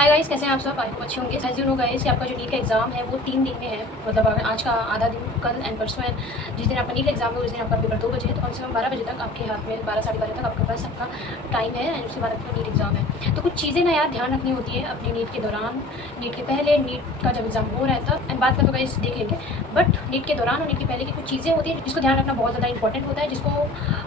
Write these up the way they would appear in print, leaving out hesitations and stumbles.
Hi guys, कैसे हैं आप सब? आई होप अच्छे होंगे। एज यू नो गाइस कि आपका जो नीट का एग्ज़ाम है वो 3 दिन में है। मतलब आज का आधा दिन, कल एंड परसों है। जिस दिन आपका नीट का एग्ज़ाम है उस दिन आपका पेपर 2 बजे है, तो कम से कम 12 बजे तक आपके हाथ में, 12 साढ़े 12 तक आपके पास आपका टाइम है एंड उसके बाद आपका नीट एग्ज़ाम है। तो कुछ चीज़ें ना यार ध्यान रखनी होती है अपने नीट के दौरान, नीट के पहले, नीट का जब एग्ज़ाम हो रहा है तब, एंड बात का तो गाइस देख लेंगे। बट नीट के दौरान और नीट के पहले की कुछ चीज़ें होती हैं जिसको ध्यान रखना बहुत ज़्यादा इंपॉर्टेंट होता है, जिसको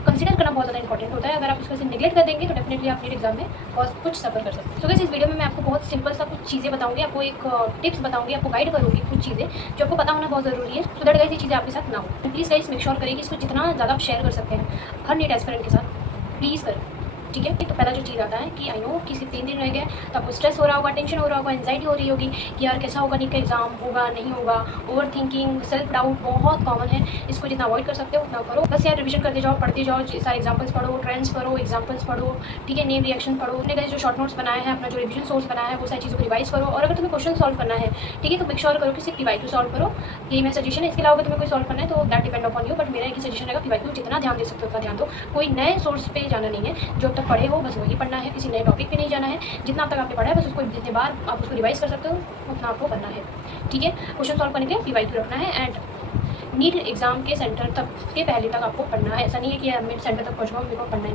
कंसिडर करना बहुत ज़्यादा इंपॉर्टेंट होता है। अगर आप उसको ऐसे नेग्लेक्ट कर देंगे तो डेफिनेटली आप नीट एग्ज़ाम में बहुत कुछ सफ़र कर सकते हैं। तो गाइस इस वीडियो में मैं आपको बहुत सिंपल सा कुछ चीज़ें बताऊँगी, आपको एक टिप्स बताऊँगी, आपको गाइड करूँगी कुछ चीज़ें जो आपको पता होना बहुत ज़रूरी है, सो दैट गाइस ये चीज़ें आपके साथ ना हो। प्लीज़ गाइस मेक श्योर करें कि इसको जितना ज़्यादा आप शेयर कर सकते हैं हर नीट एस्पिरेंट के साथ, प्लीज़ करें, ठीक है। तो पहला जो चीज़ आता है कि आई नो कि सिर्फ 3 दिन रह गए, तो आपको स्ट्रेस हो रहा होगा, टेंशन हो रहा होगा, एंजाइटी हो रही होगी कि यार कैसा होगा नीट का एग्ज़ाम, होगा नहीं होगा। ओवर थिंकिंग, सेल्फ डाउट बहुत कॉमन है, इसको जितना अवॉइड कर सकते हो उतना करो। बस यार रिविजन करते जाओ, पढ़ते जाओ, सारे एग्जाम्पल्स पढ़ो, ट्रेंड्स पढ़ो, एग्जाम्पल्स पढ़ो, ठीक है। नेम रिएक्शन पढ़ो, अपने जो शॉर्ट नोट्स बनाए हैं, अपना जो रिविजन सोर्स बनाया है वो सारी चीज़ों को रिवाइज करो। और अगर तुम्हें क्वेश्चन सॉल्व करना है, ठीक है, तो मेक श्योर करो कि सिर्फ पीवाईक्यू सॉल्व करो। यही मेरा सजेशन है। इसके अलावा अगर तुम्हें कोई सॉल्व करना है तो that depend upon you, but मेरा एक ही सजेशन रहेगा, पीवाईक्यू जितना ध्यान दे सकते हो उतना ध्यान दो। कोई नए सोर्स पे जाना नहीं है, जो अब तक पढ़े हो बस वही पढ़ना है, किसी नए टॉपिक पे नहीं जाना है। जितना अब तक आपने पढ़ा है बस उसको जितने बार आप उसको रिवाइज कर सकते हो उतना आपको करना है, ठीक है। क्वेश्चन सॉल्व करने के लिए पीवाईक्यू रखना है एंड नीट एग्जाम के सेंटर तक के पहले तक आपको पढ़ना है। ऐसा नहीं है कि मैं सेंटर तक पहुँच गया मेरे को पढ़ना ही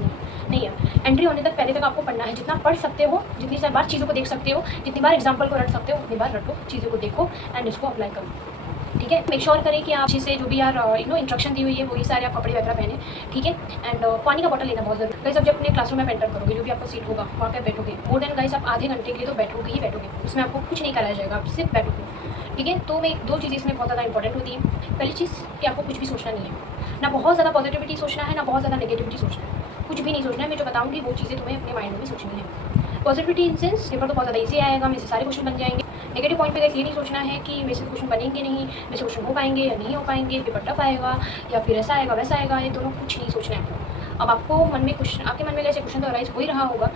नहीं है। एंट्री होने तक पहले तक आपको पढ़ना है। जितना पढ़ सकते हो, जितनी बार चीज़ों को देख सकते हो, जितनी बार एग्जाम्पल को रट सकते हो उतनी बार रटो, चीज़ों को देखो एंड इसको अप्लाई करो, ठीक है। मेक श्योर करें कि आप अच्छे से जो भी यार इंस्ट्रक्शन दी हुई है वही सारे आप कपड़े वगैरह पहने, ठीक है। एंड पानी का बॉटल लेना बहुत जरूरी है गाइस। अब जब अपने क्लासरूम में एंटर करोगे, जो भी आपका सीट होगा वहाँ पे बैठोगे, मोर देन गाइस आप आधे घंटे के लिए तो बैठोगे ही बैठोगे, उसमें आपको कुछ नहीं कराया जाएगा, आप सिर्फ बैठोगे, ठीक है। तो मैं 2 चीज़ें इसमें बहुत ज़्यादा इंपॉर्टेंट होती है। पहली चीज़ कि आपको कुछ भी सोचना नहीं है, ना बहुत ज़्यादा पॉजिटिविटी सोचना है, ना बहुत ज़्यादा नेगेटिविटी सोचना है, कुछ भी नहीं सोचना है। मैं जो बताऊँगी वो चीज़ें तुम्हें अपने माइंड में सोचनी है। पॉजिटिविटी इन सेंस पेपर तो बहुत ज़्यादा ईजी आएगा, मेरे से सारे क्वेश्चन बन जाएंगे। नेगेटिव पॉइंट पे ये नहीं सोचना है कि मेरे से क्वेश्चन बनेंगे नहीं, मेरे से क्वेश्चन हो पाएंगे या नहीं हो पाएंगे, पेपर टफ आएगा या फिर ऐसा आएगा वैसा आएगा, ये दोनों कुछ नहीं सोचना है आपको। अब आपको मन में क्वेश्चन, आपके मन में ऐसे क्वेश्चन तो अराइज हो ही रहा होगा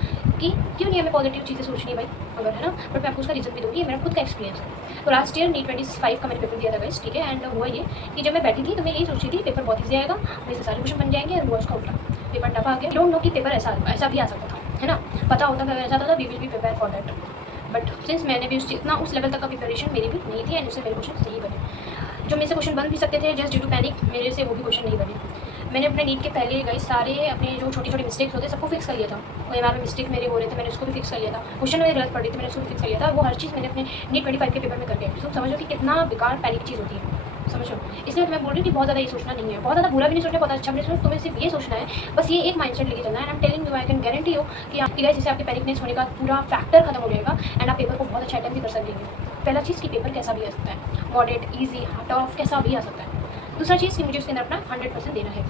कि क्यों नहीं हमें पॉजिटिव चीज़ें सोचनी है भाई, अगर है ना। बट मैं आपको उसका रीज़न भी दूँगी, ये मेरा खुद का एक्सपीरियंस है। तो लास्ट ईयर नीट 25 का मैंने पेपर दिया था गाइस, ठीक है। एंड हुआ ये कि जब मैं बैठी थी तो मैं यही सोच रही थी पेपर बहुत ईजी आएगा, मेरे से सारे क्वेश्चन बन जाएंगे, और वो उसका उल्टा पेपर टफ आ गया। डोंट नो कि पेपर ऐसा भी आ सकता था, है ना। पता होता था ऐसा था, we will be prepare for that. But since मैंने भी उस लेवल तक का प्रिपरेशन मेरी भी नहीं थी एंड उससे मेरे क्वेश्चन सही बने। जो मेरे से क्वेश्चन बन भी सकते थे जस्ट ड्यू टू पैनिक, मेरे से वो भी क्वेश्चन नहीं बने। मैंने अपने नीट के पहले गई सारे अपने जो छोटी छोटी मिस्टेक्स होते सबको फिक्स कर लिया था। और एमआर में मिस्टेक मेरे हो रहे थे, मैंने उसको भी फिक्स कर लिया था। क्वेश्चन में गलत पड़ रही थी, मैंने उसको भी फिक्स कर लिया था। वो हर चीज़ मैंने अपने नीट 25 के पेपर में कर लिया। तो समझो कि कितना बेकार पैनिक चीज़ होती है, समझो। इसलिए मैं बोल रही हूँ कि बहुत ज़्यादा ये सोचना नहीं है, बहुत ज़्यादा बुरा भी नहीं सोचना, बहुत अच्छा भी नहीं सोचना। तुम्हें सिर्फ ये सोचना है, बस ये एक माइंडसेट लेके चलना है। And I am telling you, I can guarantee you कि आपकी गाइस इससे आपके पैनिकनेस होने का पूरा फैक्टर खत्म हो जाएगा एंड आप पेपर को बहुत अच्छा अटेम्प्ट भी कर सकेंगे। पहला चीज़ कि पेपर कैसा भी आ सकता है, मॉडरेट, ईजी, टफ, कैसा भी आ सकता है। दूसरा चीज़ कि मुझे उसके अंदर अपना 100% देना है।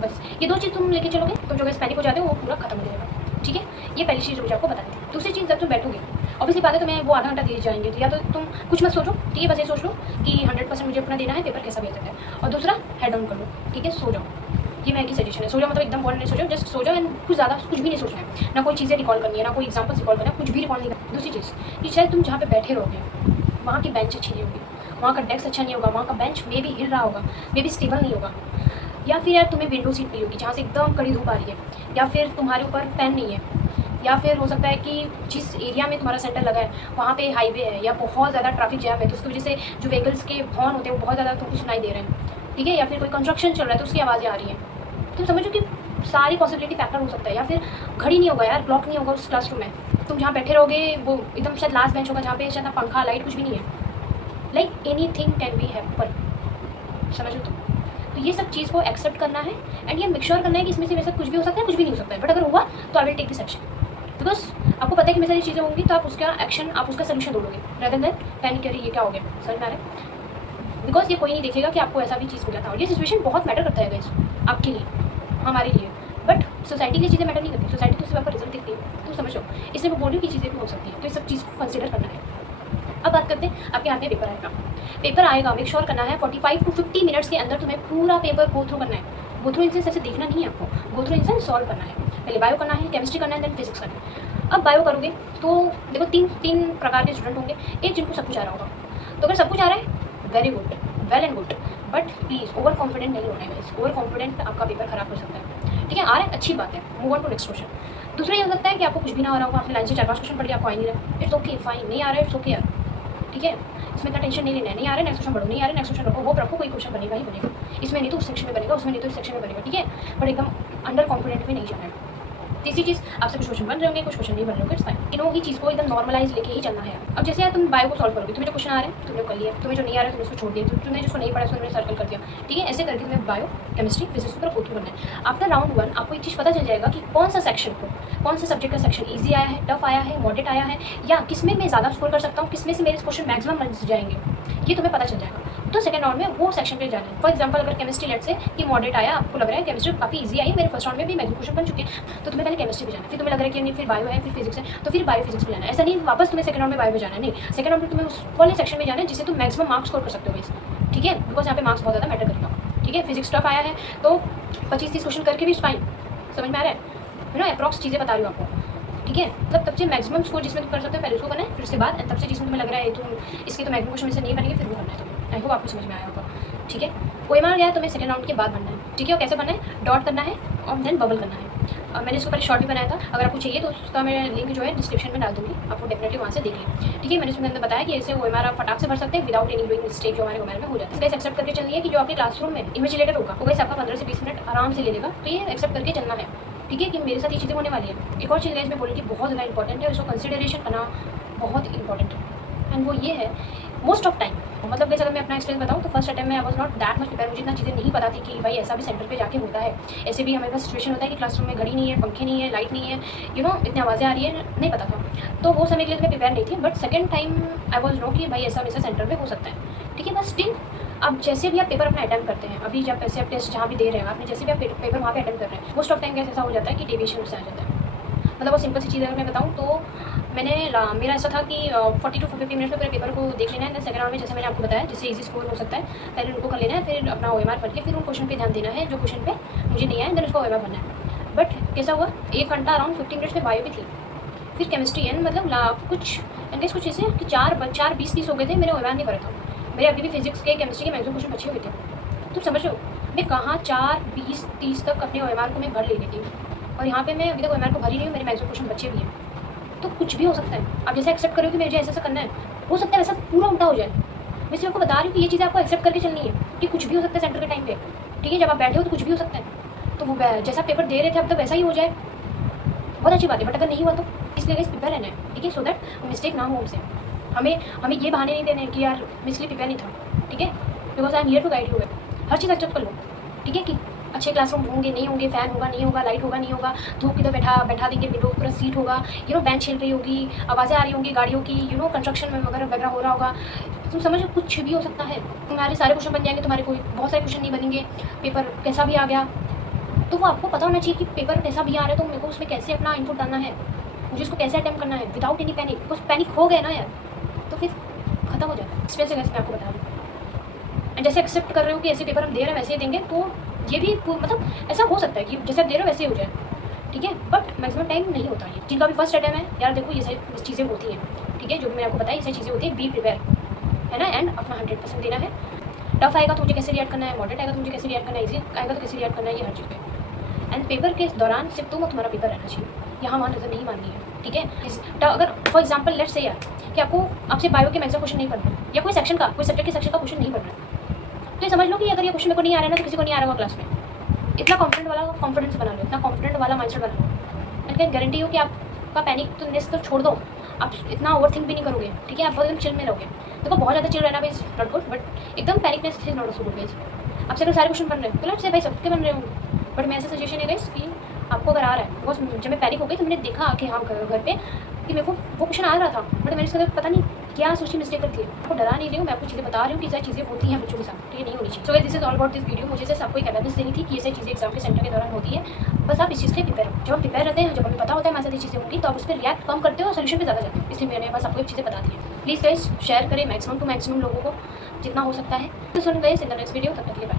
बस ये 2 चीज़ तुम लेके चलोगे तो जो गैस पैनिक हो जाते हो वो पूरा खत्म हो जाएगा, ठीक है। ये पहली चीज़ मुझे आपको बतानी थी। दूसरी चीज़, जब तुम बैठोगे ऑब्वियसली बात है तुम्हें वो आधा घंटा दिए जाएंगे, तो या तो तुम कुछ मत सोचो, ठीक है, बस ये सोच लो कि 100% मुझे अपना देना है, पेपर कैसा भी आ सकता है। और दूसरा, हेड डाउन कर लो, ठीक है, सो जाओ। ये मेरा की सजेशन है, सो जाओ, मतलब एकदम बहुत नहीं सोचो, जस्ट सो जाओ एंड कुछ ज़्यादा कुछ भी नहीं सोचना है, ना कोई चीज़ें रिकॉल करनी है, ना कोई एग्जाम्पल्स रिकॉल करना है, कुछ भी रिकॉल नहीं करना। दूसरी चीज़ कि शायद तुम जहाँ पे बैठे रहोगे वहाँ की बेंच अच्छी नहीं होगी, वहाँ का डेस्क अच्छा नहीं होगा, वहाँ का बेंच मे भी हिल रहा होगा, मे भी स्टेबल नहीं होगा, या फिर यार तुम्हें विंडो सीट मिली होगी जहाँ से एकदम कड़ी धूप आ रही है, या फिर तुम्हारे ऊपर फैन नहीं है, या फिर हो सकता है कि जिस एरिया में तुम्हारा सेंटर लगा है वहाँ पे हाईवे है या बहुत ज़्यादा ट्रैफिक जैम है, तो उसकी वजह से जो व्हीकल्स के हॉर्न होते हैं वो बहुत ज़्यादा तुमको सुनाई दे रहे हैं, ठीक है। या फिर कोई कंस्ट्रक्शन चल रहा है तो उसकी आवाज़ें आ रही हैं। तो समझो कि सारी पॉसिबिलिटी फैक्टर हो सकता है। या फिर घड़ी नहीं होगा यार, क्लॉक नहीं होगा उस क्लासरूम में, तुम जहाँ बैठे रहोगे वो एकदम शायद लास्ट बेंच होगा जहाँ पे शायद पंखा लाइट कुछ भी नहीं है। Like any thing can be happen, समझो तो ये सब चीज़ को एक्सेप्ट करना है एंड ये मेक श्योर करना है कि इसमें से मेरे साथ कुछ भी हो सकता है, कुछ भी नहीं हो सकता है। बट अगर हुआ तो I will take this action, because आपको पता है कि मेरे सारी चीज़ें होंगी, तो आप उसका एक्शन, आप उसका सोल्यूशन ढूंढोगे रेदर देन पैनिक करिए ये क्या हो गया, समझ में आ रहा है। बिकॉज ये कोई नहीं देखेगा कि आपको ऐसा भी चीज़ मिला था। और ये सिचुएशन बहुत मैटर करता है गाइस, आपके लिए, हमारे लिए, बट सोसाइटी की चीज़ें मैटर नहीं करती। सोसाइटी तो सिर्फ आपका रिजल्ट देखती है, तो समझो। इसलिए मैं बोल रही हूँ कि चीज़ें भी हो सकती है, तो इस सब चीज़ को कंसिडर करना है। अब बात करते हैं, आपके हाथ में पेपर आएगा, पेपर आएगा, मेक श्योर करना है 45 to 50 मिनट्स के अंदर तुम्हें पूरा पेपर गो थ्रू करना है। गो थ्रू इन सेंस ऐसे देखना नहीं है आपको, go through in sense solve करना है। पहले बायो करना है, केमिस्ट्री करना है, देन फिजिक्स करना है। अब बायो करोगे तो देखो तीन प्रकार के स्टूडेंट होंगे। एक जिनको सब कुछ आ रहा होगा, तो अगर सब कुछ आ रहा है very good, well and good, but please over confident नहीं होना है। ओवर कॉन्फिडेंट आपका पेपर खराब हो सकता है, ठीक है। आ रहा है अच्छी बात है, move on to next question. दूसरा ये हो सकता है कि आपको कुछ भी ना हो रहा हो, आपने लाइन से 4-5 क्वेश्चन पढ़ लिया, आपको आ नहीं रहा, इट्स ओके, फाइन, नहीं आ रहा है, इट्स ओके यार, ठीक है। इसमें इतना टेंशन नहीं लेना है, नहीं आ रहा है नेक्स्ट क्वेश्चन पढ़ो, नहीं आ रहा है नेक्स्ट क्वेश्चन रखो, होप रखो कोई क्वेश्चन बनेगा ही बनेगा, इसमें नहीं तो उस सेक्शन में बनेगा, उसमें नहीं तो इस सेक्शन में बनेगा, ठीक है। बट एकदम अंडर कॉन्फिडेंट में नहीं जाना है। तीसरी चीज़, आपसे कुछ क्वेश्चन बन रहे होंगे, कुछ क्वेश्चन नहीं बन रहे होंगे, इट्स फाइन, इन्हों ही चीज़ को एकदम नॉर्मलाइज लेके ही चलना है। अब जैसे यार तुम बायो को सॉल्व करोगे, तुम्हें जो क्वेश्चन आ रहे हैं तुमने कर लिया, तुम्हें जो नहीं आ रहा है तुमने उसको छोड़ दिया, तुमने जिसको नहीं पढ़ा उसको सर्कल कर दिया, ठीक है। ऐसे करके तुम्हें बायो, केमिस्ट्री, फिजिक्स पर गो थ्रू करना है। आफ्टर राउंड 1 आपको एक चीज़ पता चल जाएगा कि कौन सा सेक्शन को, कौन सा सब्जेक्ट का सेक्शन ईजी आया है, टफ आया है, मॉडरेट आया है, या किस में मैं ज़्यादा स्कोर कर सकता हूँ, किस में से मेरे क्वेश्चन मैक्सिमम बन जाएंगे, ये तुम्हें पता चल जाएगा। तो सेकंड राउंड में वो सेक्शन पे जाना है। फॉर एग्जांपल अगर केमिस्ट्री लेट से कि मॉडरेट आया, आपको लग रहा है केमिस्ट्री काफ़ी इजी आई, मेरे फर्स्ट राउंड में भी मैक्सिमम क्वेश्चन बन चुके हैं, तो तुम्हें पहले केमिस्ट्री पे जाना है, फिर तुम्हें लग रहा है कि नहीं फिर बायो है, फिर फिजिक्स है, तो फिर बायो फिजिक्स पे जाना है। ऐसा नहीं वापस तुम्हें सेकंड राउंड में बायो में जाना है, नहीं, सेकंड राउंड में तुम्हें उस वाले सेक्शन में जाना है जिससे तुम मैक्सिमम मार्क्स स्कोर कर सकते हो, ठीक है, बिकॉज यहाँ पे मार्क्स बहुत ज़्यादा मैटर करेगा, ठीक है। फिजिक्स टफ आया है तो 25-30 क्वेश्चन करके भी फाइन, समझ में आ रहा है ना, अप्रॉक्स चीज़ें बता रही हूँ आपको, ठीक है। मतलब तब से मैक्सिमम स्कोर जिसमें तुम कर सकते हो पहले उसको करना है, फिर उसके बाद तब से जिसमें तुम्हें लग रहा है तुम इसके तो मैक्सिमम क्वेश्चन में से नहीं बनेंगे, फिर वो करना है तुम्हें। आई होप आपको समझ में आया होगा, ठीक है। OMR गया तुम्हें सेकंड राउंड के बाद बनना है, ठीक है। और कैसे बनना है, डॉट करना है और देन बबल करना है। मैंने इसको पहले शॉर्ट भी बनाया था, अगर आपको चाहिए तो उसका मैं लिंक जो है डिस्क्रिप्शन में डाल दूँगी, आपको डेफिनेटली वहाँ से देख लें, ठीक है। मैंने उसमें अंदर बताया कि ऐसे OMR आप फटाक से भर सकते हैं विदाउट एनी डूइंग मिस्टेक, जो हमारे OMR में हो जाता है। गाइस एक्सेप्ट करके चलनी है कि जो आपके क्लासरूम में इन्विजिलेटर होगा वो गाइस आपका 15 से 20 मिनट आराम से ले लेगा, तो ये एक्सेप्ट करके चलना है, ठीक है, कि मेरे साथ ये चीज़ें होने वाली है। एक और चीज़ गाइस मैं बोली कि बहुत ज़्यादा इंपॉर्टेंट है, उसको कंसिडरेशन करना बहुत इंपॉर्टेंट है, एंड वो ये है मोस्ट ऑफ टाइम, मतलब गाइस अगर मैं अपना एक्सपीरियंस बताऊँ तो फर्स्ट अटेम्प्ट में I was not that much prepare, मुझे इतना चीज़ें नहीं पता थी कि भाई ऐसा भी सेंटर पे जाके होता है, ऐसे भी हमारे पास सिचुएशन होता है कि क्लासरूम में घड़ी नहीं है, पंखे नहीं है, लाइट नहीं है, इतनी आवाज़ें आ रही है, नहीं पता था, तो वो समय के लिए मैं प्रिपेयर नहीं थी। But second time I was know कि भाई ऐसा वैसा सेंटर पे हो सकता है, ठीक है। बस स्टिल अब जैसे भी आप पेपर अपना अटेम्प्ट करते हैं, अभी जब ऐसे आप टेस्ट जहाँ भी दे रहे हैं, आपने जैसे भी आप पेपर वहाँ पे अटेम्प्ट कर रहे हैं, मोस्ट ऑफ टाइम कैसे ऐसा हो जाता है कि डेविएशन उससे आ जाता है। मतलब वो सिंपल सी चीज़ अगर मैं बताऊँ तो मेरा ऐसा था कि 40 to 50 मिनट में पूरे पेपर को देख लेना है, सेकंड राउंड में जैसे मैंने आपको बताया जिससे इजी स्कोर हो सकता है, पहले उनको कर लेना है, फिर अपना OMR पढ़ के फिर उन क्वेश्चन पे ध्यान देना है जो क्वेश्चन पे मुझे नहीं आया, देन उसको OMR भरना है। बट कैसा हुआ, 1 घंटा अराउंड 50 मिनट्स में बायो भी थी, फिर केमिस्ट्री है, मतलब कुछ ऐसे कि 4-20 हो गए थे, मेरे OMR नहीं भरा था, मेरे अभी भी फिजिक्स के केमिस्ट्री के मैक्सिमम क्वेश्चन बचे हुए थे। तुम समझ लो मैं कहाँ 4-20-30 तक अपने OMR को मैं भर ले गई थी, और यहाँ पे मैं अभी तक OMR को भरी नहीं हूँ, मेरे मैक्सिमम क्वेश्चन बचे भी हैं। तो कुछ भी हो सकता है, आप जैसे एक्सेप्ट करो कि मुझे ऐसा करना है, हो सकता है वैसा पूरा उल्टा हो जाए। मैं सिर्फ आपको बता रही हूँ कि ये चीज़ें आपको एक्सेप्ट करके चलनी है कि कुछ भी हो सकता है सेंटर के टाइम पे, ठीक है। जब आप बैठे हो तो कुछ भी हो सकता है, तो वो जैसा पेपर दे रहे थे अब तक वैसा ही हो जाए, बहुत अच्छी बात है। बट अगर नहीं हुआ तो इसलिए गाइस प्रिपेयर रहना है, ठीक है, सो दैट मिस्टेक ना हो हमसे। हमें ये बहाने नहीं देने हैं कि यार मैं इसलिए प्रिपेयर नहीं था, ठीक है, because I am here to guide you. हर चीज़ एक्सेप्ट कर लो, ठीक है, कि अच्छे क्लासरूम होंगे नहीं होंगे, फ़ैन होगा नहीं होगा, लाइट होगा नहीं होगा, धूप किधर बैठा देंगे, विंडो पूरा सीट होगा, बेंच हिल रही होगी, आवाज़ें आ रही होंगी गाड़ियों की, कंस्ट्रक्शन में वगैरह हो रहा होगा, तुम समझो कुछ भी हो सकता है। तुम्हारे सारे क्वेश्चन बन जाएंगे, तुम्हारे कोई बहुत सारे क्वेश्चन नहीं बनेंगे, पेपर कैसा भी आ गया, तो वो आपको पता होना चाहिए कि पेपर कैसा भी आ रहा है तो मेरे को उसमें कैसे अपना इनपुट डालना है, मुझे उसको कैसे अटेम्प्ट करना है without any panic, because panic हो गए ना यार तो फिर खत्म हो जाता है। इस वजह से मैं आपको बता रही हूँ, एंड जैसे एक्सेप्ट कर रहे हो कि ऐसे पेपर हम दे रहे हैं वैसे ही देंगे, तो ये भी मतलब ऐसा हो सकता है कि जैसे आप दे रहे हो वैसे ही हो जाए, ठीक है, बट मैक्सिमम टाइम नहीं होता ये। जिनका भी फर्स्ट अटेम्प्ट है यार, देखो ये सारी चीज़ें होती हैं, ठीक है, जो भी मैंने आपको बताया ये सारी चीज़ें होती है, बी प्रिपेयर, है ना, एंड अपना 100% देना है। टफ आएगा तो मुझे कैसे रिएक्ट करना है, मॉडरेट आएगा तो मुझे कैसे रिएक्ट करना है, इजी आएगा तो कैसे रिएक्ट करना है, ये हर चीज़ पे। एंड पेपर के दौरान सिर्फ तुम और तुम्हारा पेपर रहना चाहिए, यहाँ वहाँ नजर नहीं माननी है, ठीक है। अगर फॉर एग्जाम्पल लेट्स से यार कि आपसे बायो के मैक्सिमम क्वेश्चन नहीं पढ़ना है, या कोई सेक्शन का, कोई सब्जेक्ट के सेक्शन का क्वेश्चन नहीं पढ़ना है, तो ये समझ लो कि अगर ये क्वेश्चन मेरे को नहीं आ रहा है ना तो किसी को नहीं आ रहा होगा क्लास में। इतना कॉन्फिडेंस बना लो, इतना कॉन्फिडेंट वाला माइंडसेट बना लो, एंड कैन गारंटी हो कि आपका पैनिक तो नेस तो छोड़ दो, आप इतना ओवर थिंक भी नहीं करोगे, ठीक है, आप बहुत एकदम चिल में रहोगे। देखो बहुत ज़्यादा चिल रहना भी नॉट गुड, बट एकदम panicness is not good guys. आपसे अगर सारे क्वेश्चन बन रहे हैं तो लेट्स से भाई सबके बन रहे होंगे, बट मैं ऐसा सजेशन है गाइस कि आपको अगर आ रहा है, बिकॉज जब मैं पैनिक हो गई तो मैंने देखा कि हाँ घर पे कि मेरे को वो क्वेश्चन आ रहा था, बट मैंने इसका पता नहीं क्या सोची मिस्टेक करती है। आपको डरा नहीं रही हूँ, मैं आपको चीज़ें बता रही हूँ कि सारी चीज़ें होती हैं बच्चों के साथ, तो ये नहीं होनी चाहिए। So guys this is all about this video. मुझे सिर्फ आपको एक अवेयरनेस देनी थी कि ये सारी चीज़ें एग्जाम के सेंटर के दौरान होती है, बस आप इस चीज़ के प्रिपेयर हो। जब हम प्रिपेयर रहते हैं, जब हमें पता होता है हमारे साथ ये चीज़ें होंगी, तो आप उस पर रिएक्ट कम करते हो और सोल्यूशन पे ज़्यादा जाते हो, इसलिए मैंने बस आपको एक चीज़ें बता दी है। प्लीज़ गाइस शेयर करें मैक्सिमम टू मैक्सिमम लोगों को जितना हो सकता है। तो सुन guys in the next video, तब तक के लिए बाय।